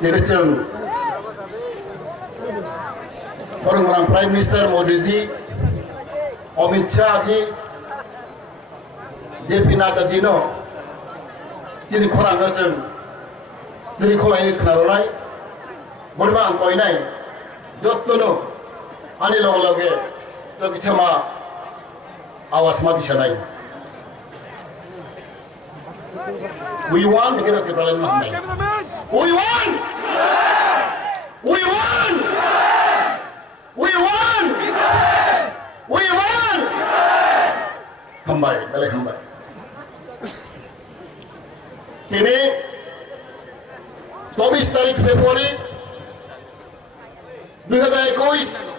Dirjen Orang Prime Minister Modi ji, Amit Shah ji, JP Nadda ji no, jini khorang ngaseng, jini khorang iknaronai, borba angkoi nai, jotto no, ani loge, to kisama awas mati sanai. We won, kita kepalan mahmai. We won! We won! We won! We won! Hambai, balik hambai. Kini 24 तारीख Februari 2021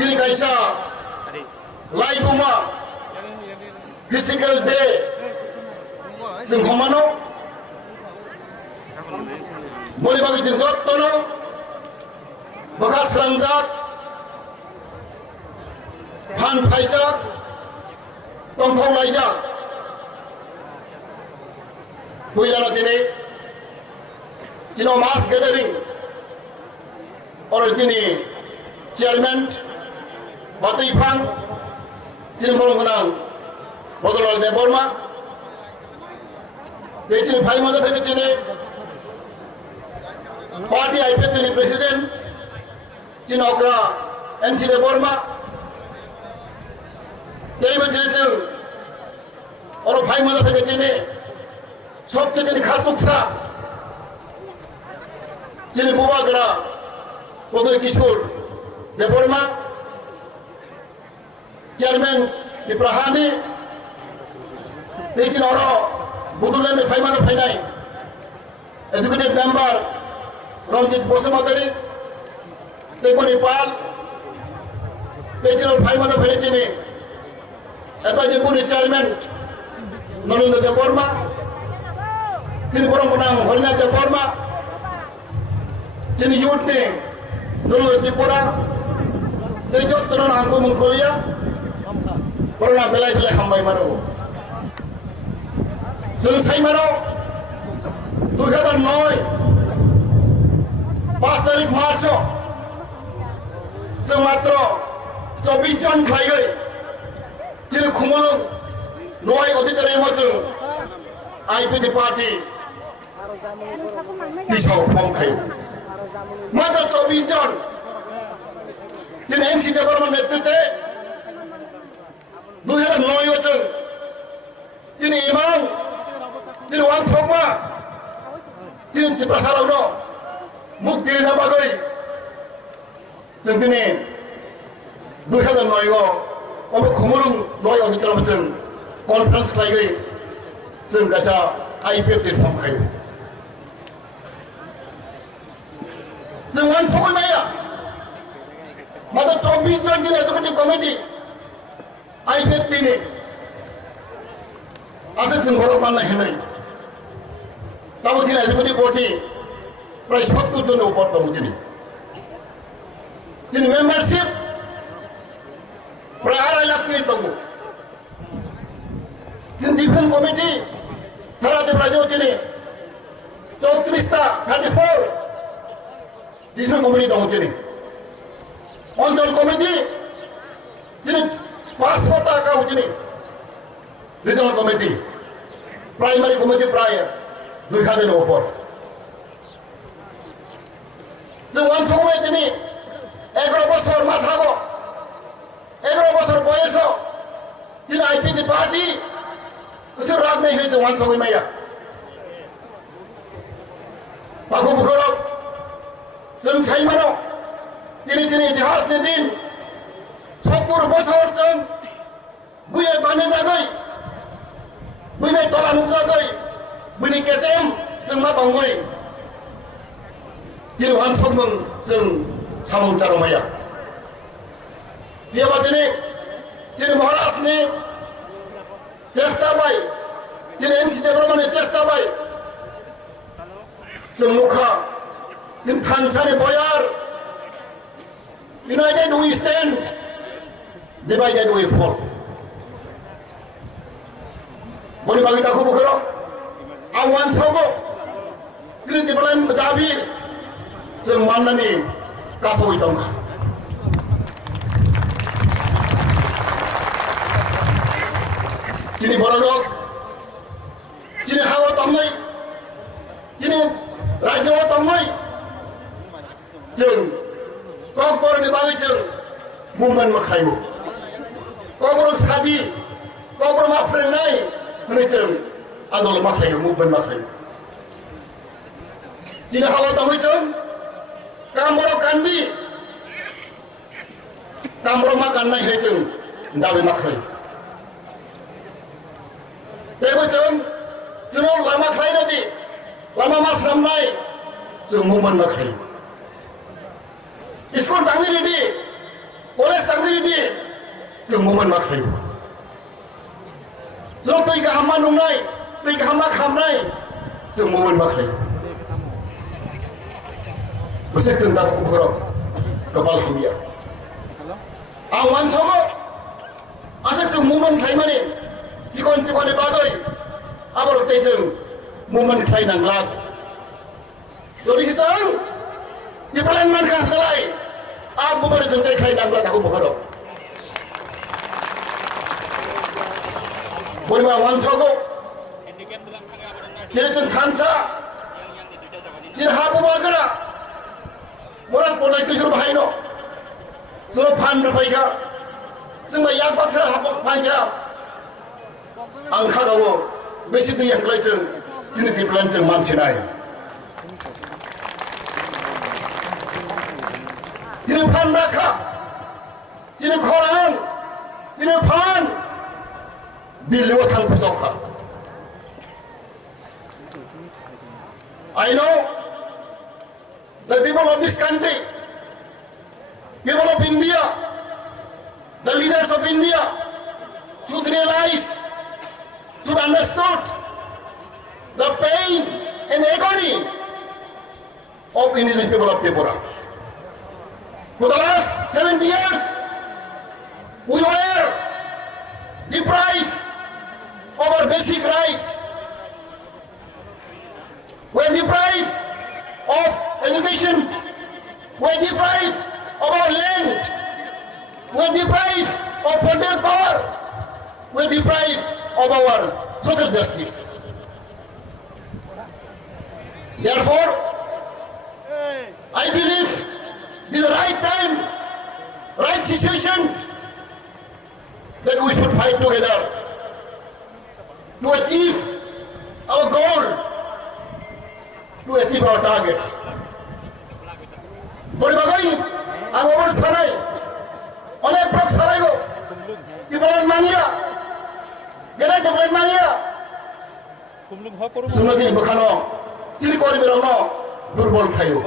kini kaisa Lai Buma Physical Day जों हमनो मनि बागै जों जत्तनो bagasse रंजाक फान फाइजाक तंथौ लाइजाक फैलाना दिनै दिनै मास गेदारिं और दिनै चेयरमैन बातैफां दिनै बरंगोनां बदलाल Debbarma Becini Bhai Mada Becini Party IPP ni President Cina Okra NC de Burma Dei Becini Cing Oro Bhai Mada Becini Sob ke Cini Khatuksa Cini Bubagra Uday Kishore de Burma Chairman di Prahani Becini Oro Budulan Bhai Mada Bhainai Executive Member Ranjit Bosamadari Tepani Pal Regional Bhai Mada Bhainai Advisory Board Chairman Narendra Deborma Tini Borongkonang Horina Deborma Tini Youth ni Dulu Tripura Tejot Tenon Angko Mungkolia Corona Belai Hambai Maru जों साइमानाव 2009 5 तारिख मार्च जों मात्र 24 जन खाइगै जों खुमलुं नय अडिटोरियाम जों IPD party दिसाव firm खायो मात्र 24 जन जों एनसी डेभलपमेंट नेतृत्वे 2009 जों दिनै इमां Jadi wan sokma, jadi pasar uno, mukti na bagai, jadi ni, 2009 ko, orang kumulung noy orang itu macam conference lagi, jadi kasa IPF reform kayu. Jadi wan sokma maya, mata 24 jan jadi executive committee, IPF ini, asal jadi orang mana henai. Tahu tidak executive body, price 70 জন উপর kamu jadi. Jadi membership, berapa lakni kamu. Jadi different committee, salah di prajo jadi. 34, different committee kamu jadi. Onjol committee, jadi 5 kota kamu jadi. Regional committee, primary committee prior. 2000 উপর जों সময় তিনি 11 বছর মাথাব 11 বছর বয়স তিনি IPD party কিছু রাগ নেই হয়েছে সময় মাইয়া বাকু বুখরব जों সাইমানো তিনি ইতিহাস দিন 70 বছর जों বুয়ে বানে যাগৈ বুয়ে তলানুক যাগৈ Bini kesem, जों मा बांगै दिनै wan समों जों सामों चारमाया बेबादिनो दिनै महाराष्ट्रनि चेष्टा बाय दिनै एनसी डेभलपमेन्टनि चेष्टा बाय जों नुखा जों थानसानि बयार United we stand, divided we fall. Moni bagi aku bukan. Awan sogo, जोंनि डिपार्टमेन्ट दाबि जों माननानै गासै दं जोंनि बर' लोग जोंनि हावा दंनै जोंनि रायजोआव दंनै जों ककबरनि बागै जों मुभमेन्ट माखायो ककबर सादि ककबर मा फोरोंनाय होनै जों आन्दलन माखायो मुभमेन्ट माखायो जोंनि हावा दंनै जों कामबर गानबि कामबर मा गाननाय होनै जों दाबि माखायो बेबो जों लामा खालायनोदि लामा मा सामनाय जों मुभमेन्ट माखायो स्कुल थांनो रेडि कलेज थांनो रेडि जों मुभमेन्ट माखायो जों दै गाहाम मा नंनाय दै गाहाम मा खालामनाय जों मुभमेन्ट माखायो मोनसे गोंदा ग'फोराव गोबाल हामिया आं मानसोबो आसे जों मुभमेन्ट थायो माने चिकन बागै आबाद जों मुभमेन्ट खालायनांला जुदि जों डिपार्टमेन्ट मानखा खालाय आं बुबारे जों खालायनांला दाखौ बोखोराव बोरमा मानसोखौ जेरै जों थानसा जेरै हा बुबागोरा मराज बनाय दैसोर बाहायनो जों फान रुफायगा जोंना याक बाक्सा फायगा आं खागावो बेसे दै आंलाय जों दिनै डिपार्टमेन्ट जों मानसिनाय दिनै फान राखा दिनै खरां दिनै फान दिल्लीआव थां फोसावखा I know the people of this country, people of India, the leaders of India should realize, should understood the pain and agony of indigenous people of Tripura. For the last 70 years, we were deprived of our basic right. We are deprived of education. We are deprived of our land. We are deprived of political power. We are deprived of our social justice. Therefore, I believe this is the right time, right situation that we should fight together to achieve our goal, to achieve our target. Bagaimana? Ang umur sanay, oleh prok sanay ko, Development mania, jadi development mania. Sumati bukan ciri kori berono durbol kayu.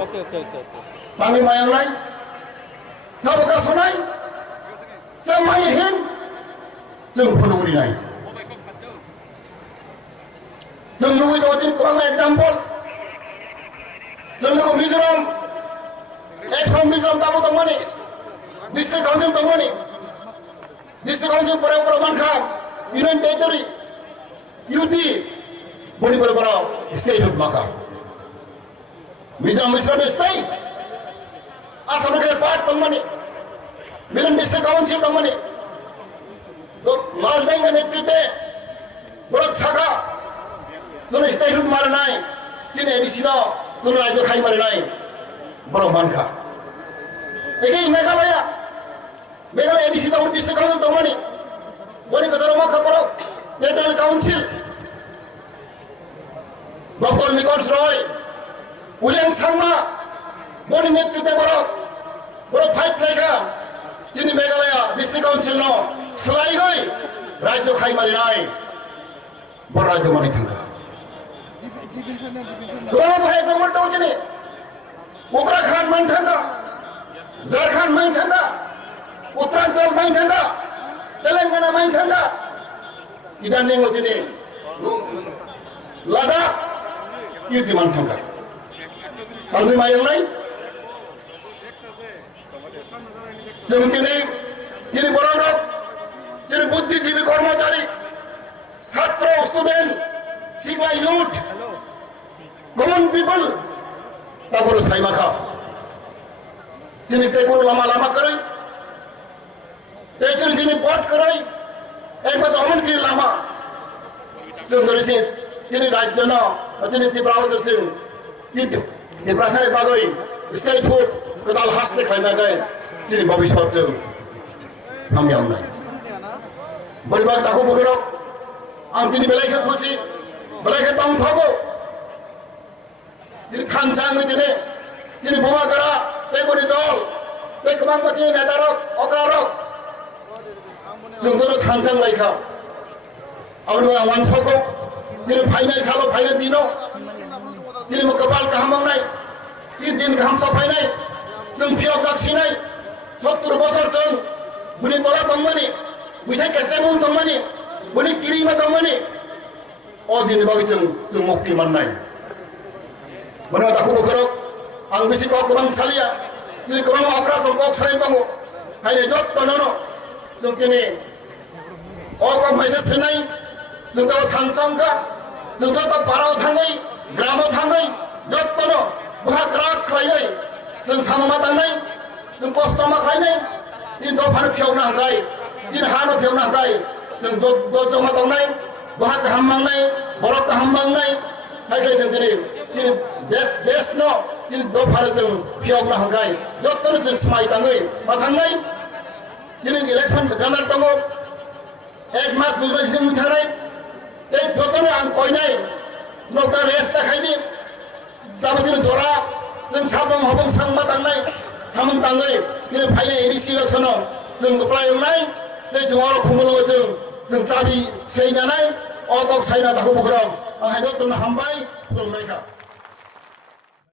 Panggil mayang lain, saya bukan sanay, saya mayin, saya penuri lain. Saya nunggu itu kurang example. Jangan Mizoram, eksom Mizoram tamu tangmani, district council tangmani, district council para mankam, Union Territory, UT, boni para state of Maka. Mizoram state, Assam ke part tangmani, Mizoram district council tangmani, तो लाल देंगे नेतृत्व बरक saga, zone state of मारनाय, जिन्हें एडिशनो जों रायजो खाय मारिनाय बर' मानखा एखे Meghalaya ADC दं डिस्ट्रिक्ट काउन्सिल दंमानि बनि गजराव मा खबर नेशनल काउन्सिल डक्टर निकोल्स रय उलें सांमा बनि नेतृत्व बर' फाइट लायगा जोंनि मेघालय डिस्ट्रिक्ट काउन्सिल न सोलायगै रायजो खाय मारिनाय बर' रायजो मानि थांगा Kalau bahaya kamu tahu jadi, Uttarakhand main thanda, Jharkhand main thanda, Uttarakhand main thanda, Telangana main thanda, idan nengo jadi, Ladakh itu main thanda. Kalau main lain, jadi borok, jadi buddhijibi kormachari, Chhatra, student, Sikla youth. Common people साइमाखा जिन तेगुर लामा लामा करे तेचुर जिन पट करे एक बात अमन की लामा जों दरिसि जिन राज्य न जिन तिब्राव जों किन्तु तिब्रासानि बागै स्टेट फुड गोदाल हास्ते खायना गए जिन भविष्यत जों हामियाव नाय बोरैबा दाखौ बोखोराव आं दिनै बेलायखौ खुसि बेलायखौ दंथागौ दिनै खानसाङै दिनै बबागोरा बे बोरै दल बे गोबां बादि नेतारक अग्रारक जोंथ' खानसां लायखा आरो आं वानसावखौ दिनै फायनाय साल' फायनाय दिनाव दिनै गोबाल गाहाम मावनाय दिन गाहाम सफायनाय जों फियाव जासिनाय 70 बोसोर जों बुनि तला दंमोन बुझाय केसे मुं दंमोन बुनि किरिमा दंमोन अ दिन बागै जों मुक्ति मोननाय बोरमा दाखौ बोखोराव आं बेसे गोबां सालिया दिनै गोबां अख्रा दं बक सानाय दङ हायनाय जत्त'नो जों दिनै अक माइसे सिनाय जों दा थांचांगा जों दा पाराव थाङै ग्रामाव थाङै जत्त'नो बहा ग्राक खायै जों सामा दांनाय जों खस्थ' मा खायनाय दिन दफानो फियावनो हांगाय दिन हानो फियावनो हांगाय जों जमा दांनाय बहा गाहाम मांनाय बरफ गाहाम मांनाय हायखाय जों दिनै देश न दिन दफानो जों फियावनो हांगाय जत्त'नो जों समाय दाङै मा थांनाय दिनै इलेक्सन गानार दङ 1 मास 2 मास जों थांनाय ए जत्त'नो आं कयनाय नौता रेस्ट देखायदि दाबो दिनै जरा जों साबं हबं सांमा दांनाय सामोन दाङै दिनै फायनाय एडिसि इलेक्सनाव जों गप्लायनाय जे जवार खुमलङो जों जाबि सैनानै अगक साइना दाखौ बोखोराव आं हायदो हामबाय खुलुमनायखा